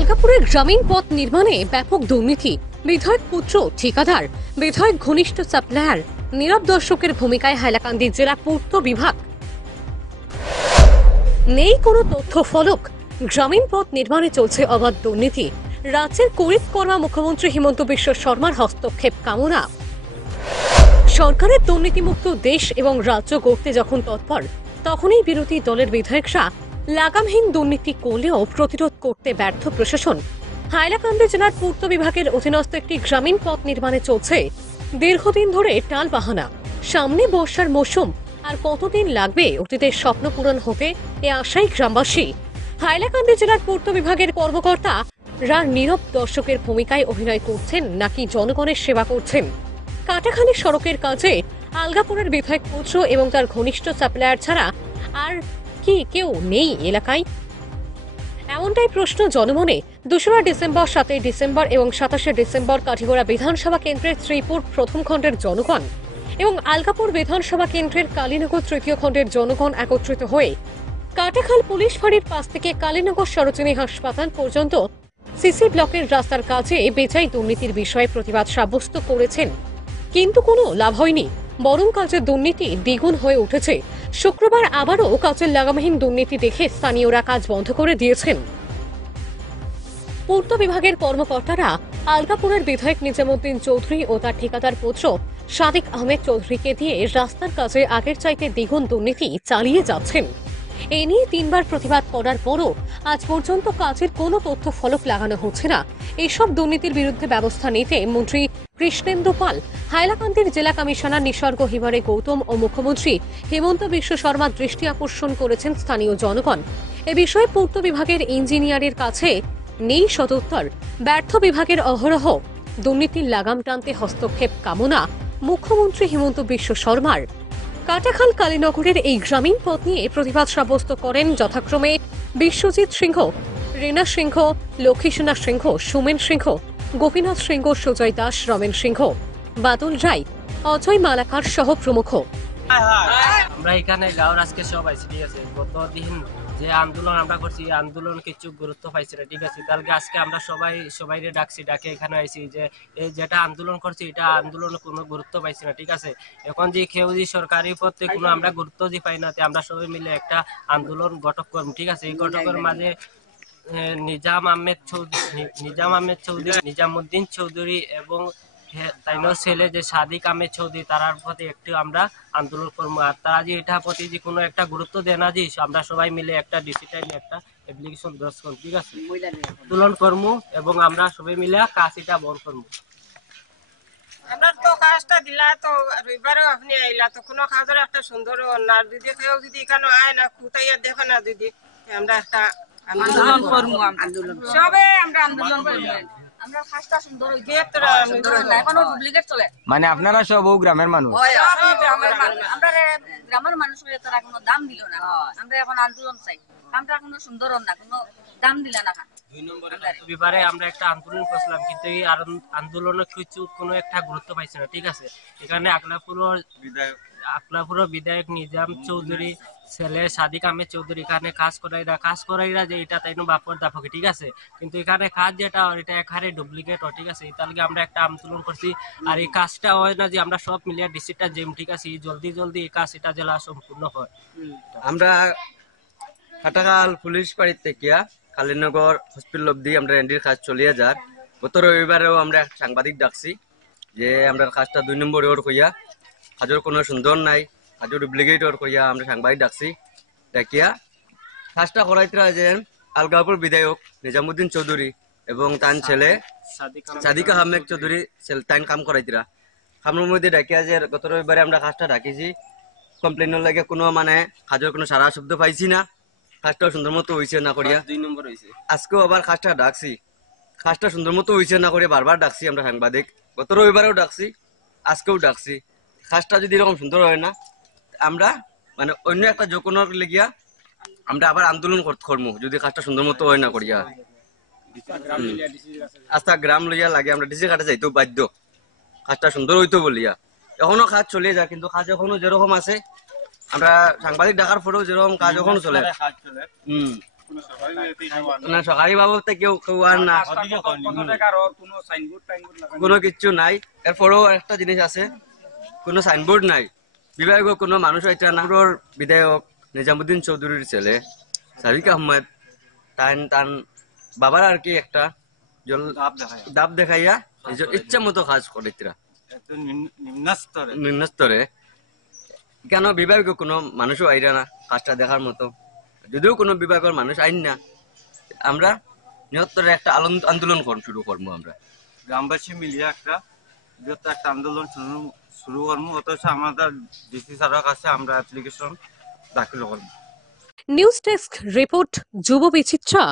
আলগাপুরের গ্রামীণ পথ নির্মাণে ব্যাপক দুর্নীতি, বিধায়ক পুত্র ঠিকাদার, বিধায়ক ঘনিষ্ঠ সাপ্লায়ার, নীরব দর্শকের ভূমিকায় হাইলাকান্দি জেলা পূর্ত বিভাগ। নেই কোনো তথ্য ফলক, গ্রামীণ পথ নির্মাণে চলছে অবাধ দুর্নীতি। রাজ্যের কর্মা মুখ্যমন্ত্রী হিমন্ত বিশ্ব শর্মার হস্তক্ষেপ কামনা। সরকারের দুর্নীতিমুক্ত দেশ এবং রাজ্য গড়তে যখন তৎপর, তখনই বিরোধী দলের বিধায়করা লাগামহীন দুর্নীতি করলেও প্রতিরোধ করতে ব্যর্থ প্রশাসন। হাইলাকান্দি জেলার পূর্ত বিভাগের অধীনস্থ একটি গ্রামীণ পথ নির্মাণে চলছে দীর্ঘদিন ধরে টালবাহানা। সামনে বর্ষার মৌসুম, আর কতদিন লাগবে অতীতের স্বপ্ন পূরণ হতে, এ আশাই গ্রামবাসী। হাইলাকান্দি জেলার পূর্ত বিভাগের কর্মকর্তারা নীরব দর্শকের ভূমিকায় অভিনয় করছেন নাকি জনগণের সেবা করছেন? কাটাখালী সড়কের কাজে আলগাপুরের বিধায়ক পুত্র এবং তার ঘনিষ্ঠ সাপ্লায়ার ছাড়া আর কি কেউ নেই এলাকায়? এমনটাই প্রশ্ন জনমনে। 2রা ডিসেম্বর, 7ই ডিসেম্বর এবং 27শে ডিসেম্বর কাঠিগড়া বিধানসভা কেন্দ্রের শ্রীপুর প্রথম খণ্ডের জনগণ এবং আলগাপুর বিধানসভা কেন্দ্রের কালীনগর তৃতীয় খণ্ডের জনগণ একত্রিত হয়ে কাটাখাল পুলিশ ফাঁড়ির পাশ থেকে কালীনগর সরোজিনী হাসপাতাল পর্যন্ত সিসি ব্লকের রাস্তার কাজে বেজায় দুর্নীতির বিষয়ে প্রতিবাদ সাব্যস্ত করেছেন, কিন্তু কোনো লাভ হয়নি, বরং কাজের দুর্নীতি দ্বিগুণ হয়ে উঠেছে। শুক্রবার আবারও কাজের লাগামহীন দুর্নীতি দেখে স্থানীয়রা কাজ বন্ধ করে দিয়েছেন। পূর্ত বিভাগের কর্মকর্তারা আলগাপুরের বিধায়ক নিজামুদ্দিন চৌধুরী ও তার ঠিকাদার পুত্র সাদিক আহমেদ চৌধুরীকে দিয়ে রাস্তার কাজে আগের চাইতে দ্বিগুণ দুর্নীতি চালিয়ে যাচ্ছেন। এ নিয়ে 3বার প্রতিবাদ করার পরও আজ পর্যন্ত কাজের কোনো তথ্য ফলক লাগানো হচ্ছে না। এইসব দুর্নীতির বিরুদ্ধে ব্যবস্থা নিতে মন্ত্রী কৃষ্ণেন্দু পাল, হাইলাকান্দির জেলা কমিশনার নিসর্গ হিবারে গৌতম ও মুখ্যমন্ত্রী হিমন্ত বিশ্ব শর্মা দৃষ্টি আকর্ষণ করেছেন স্থানীয় জনগণ। এ বিষয়ে পূর্ত বিভাগের ইঞ্জিনিয়ারের কাছে নেই সদুত্তর। ব্যর্থ বিভাগের অহরহ দুর্নীতির লাগাম টানতে হস্তক্ষেপ কামনা মুখ্যমন্ত্রী হিমন্ত বিশ্ব শর্মার। কাটাখাল কালীনগরের এই গ্রামীণ পথ নিয়ে প্রতিবাদ সাব্যস্ত করেন যথাক্রমে বিশ্বজিৎ সিংহ, রীনা সিংহ, লক্ষ্মীসোনা সিংহ, সুমেন সিংহ, গোপীনাথ সিংহ, সুজয় দাস, রমেন সিংহ, বাদল রায়, অজয় মালাকার সহ প্রমুখ। আমরা এখানে গাঁওর আজকে সব আইছি, ঠিক আছে। গতদিন যে আন্দোলন আমরা করছি, আন্দোলন কিছু গুরুত্ব পাইছে না, ঠিক আছে। তাহলে আজকে আমরা সবাই ডাকছি, ডাকে এখানে আইছি যে এই যেটা আন্দোলন করছি এটা আন্দোলনে কোনো গুরুত্ব পাইছে না, ঠিক আছে। এখন যে কেউ যে সরকারি পথে কোনো আমরা গুরুত্ব দিয়ে পাই না, আমরা সবাই মিলে একটা আন্দোলন গঠন করব, ঠিক আছে। এই গঠকের মাঝে নিজামুদ্দিন চৌধুরী এবং তাইনোর ছেলে যে সাদিক আহমেদ চৌধুরী, তার প্রতি একটু আমরা আন্দোলন করবো। আর তারা যে এটা প্রতি যে কোনো একটা গুরুত্ব দেয় না, যে আমরা সবাই মিলে একটা ডিসিটাইন একটা অ্যাপ্লিকেশন দর্জ করবো, ঠিক আছে। আন্দোলন করবো এবং আমরা সবাই মিলে কাজ এটা বন্ধ করবো। আমরা তো কাজটা দিলা, তো রবিবারও আপনি আইলা, তো কোনো কাজের একটা সুন্দর না, যদি কেউ যদি এখানে আয় না কুতাইয়া দেখে না, যদি আমরা একটা আন্দোলন করবো, সবে আমরা আন্দোলন করবো। আমরা কাজটা সুন্দর হইছে, এখনো ডুপ্লিকেট চলে। মানে আপনারা সব গ্রামের মানুষ, আমরা গ্রামের মানুষ হয়ে তারা কোনো দাম দিল না। আমরা এখন আন্দোলন চাই, আমরা কোনো সুন্দর না, কোনো দাম দিল না। 2 নম্বরে রবিবারে আমরা একটা আন্দোলন করছিলাম, কিন্তু এই আন্দোলনে কিছু কোনো একটা গুরুত্ব পাইছে না, ঠিক আছে। এখানে আকলাপুরের বিধায়ক নিজাম চৌধুরী ছেলে সাদিক আহমেদ চৌধুরী এখানে কাজ করাইরা যে এটা তাই বাপর দাপকে, ঠিক আছে। কিন্তু এখানে কাজ যেটা এটা এখানে ডুপ্লিকেট হয়, ঠিক আছে। তাহলে আমরা একটা আন্দোলন করছি, আর এই কাজটা হয় না যে আমরা সব মিলিয়ে ডিসিটা জেম, ঠিক আছে, জলদি এই কাজ এটা জেলা সম্পূর্ণ হয়। আমরা কাটাখাল পুলিশ বাড়ি থেকে কালীনগর হসপিটাল অব্দি আমরা এন্ডির কাজ চলিয়ে যার। গত রবিবারেও আমরা সাংবাদিক ডাকছি যে আমরা কাজটা 2 নম্বর ওর কইয়া, কাজের কোনো সুন্দর নাই, কাজের ডুপ্লিকেট ওর কইয়া আমরা সাংবাদিক ডাকছি। ডাকিয়া কাজটা করাইতরা যে আলগাপুর বিধায়ক নিজামুদ্দিন চৌধুরী এবং তার ছেলে সাদিক আহমেদ চৌধুরী তাই কাম করাইতরা। কামের মধ্যে ডাকিয়া যে গত রবিবারে আমরা কাজটা ডাকিছি, কমপ্লেনের লাগে কোনো মানে কাজের কোনো সারা শব্দ পাইছি না, কাজটা সুন্দর মতো হয়েছে না করিয়া 2 নম্বর হয়েছে। আজকেও আবার কাজটা ডাকছি, কাজটা সুন্দর মতো হয়েছে না করিয়া বারবার ডাকছি আমরা সাংবাদিক। গত রবিবারেও ডাকছি, আজকেও ডাকছি। কাজটা যদি এরকম সুন্দর হয় না, আমরা মানে অন্য একটা যোজনার লেগিয়া আমরা আবার আন্দোলন করবো, যদি কাজটা সুন্দর মতো হয় না করিয়া। আস্থা গ্রাম লইয়া লাগে আমরা ডিসি কাটে যাইতেও বাধ্য, কাজটা সুন্দর হইতো বলিয়া। এখনো কাজ চলে যায়, কিন্তু কাজ এখনো যেরকম আছে, আমরা সাংবাদিক ডাকার পরেও যেরকম কাজ এখনো চলে। না সরকারি বাবদে কেউ কেউ আর না, কোনো কিছু নাই। এরপরেও একটা জিনিস আছে, কোনো সাইনবোর্ড নাই, বিভাগীয় কোনো মানুষ এটা না। বিধায়ক নিজামুদ্দিন চৌধুরীর ছেলে সাদিক আহমেদ তান বাবার আর কি একটা দাব দেখাইয়া নিজের ইচ্ছা মতো কাজ করে নিম্ন স্তরে। কেন বিভাগীয় কোনো মানুষও আইরা না কাজটা দেখার মতো, যদিও কোনো বিভাগের মানুষ আইন না। আমরা নিহত্তরে একটা আন্দোলন শুরু করবো, আমরা গ্রামবাসী মিলিয়ে একটা বৃহত্তর একটা আন্দোলন শুরু করবো। অথচ আমাদের ডিসি স্যারের কাছে আমরা অ্যাপ্লিকেশন দাখিল করবো। নিউজ ডেস্ক রিপোর্ট, যুব বিচিত্রা।